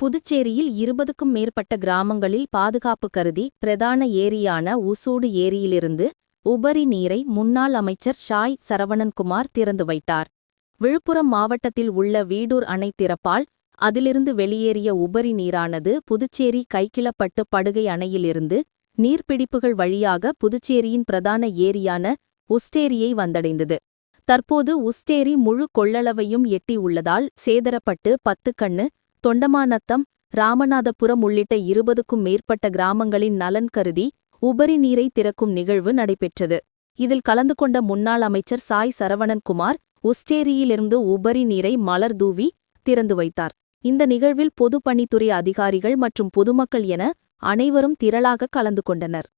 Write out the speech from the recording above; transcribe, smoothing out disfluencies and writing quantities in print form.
புதுச்சேரியில் 20க்கும் மேற்பட்ட கிராமங்களில் பாதுகாப்பு கருதி பிரதான ஏரியான ஊசூடு ஏரியிலிருந்து உபரி நீரை முன்னாள் அமைச்சர் ஷாய் சரவணன்குமார் திறந்து வைத்தார். விழுப்புரம் மாவட்டத்தில் உள்ள வீடூர் அணை திறப்பால் அதிலிருந்து வெளியேறிய உபரி நீரானது புதுச்சேரி கைக்கிளப்பட்டு படுகை அணையிலிருந்து நீர்பிடிப்புகள் வழியாக புதுச்சேரியின் பிரதான ஏரியான உஸ்டேரியை வந்தடைந்தது. தற்போது உஸ்டேரி முழு கொள்ளளவையும் எட்டி உள்ளதால் சேதரப்பட்டு பத்துக்கண்ணு, தொண்டமாநத்தம், ராமநாதபுரம் உள்ளிட்ட 20க்கும் மேற்பட்ட கிராமங்களின் நலன் கருதி உபரி நீரை திறக்கும் நிகழ்வு நடைபெற்றது. இதில் கலந்து கொண்ட முன்னாள் அமைச்சர் சாய் சரவணன்குமார் உஸ்டேரியிலிருந்து உபரி நீரை மலர் தூவி திறந்து வைத்தார். இந்த நிகழ்வில் பொதுப்பணித்துறை அதிகாரிகள் மற்றும் பொதுமக்கள் என அனைவரும் திரளாக கலந்து கொண்டனர்.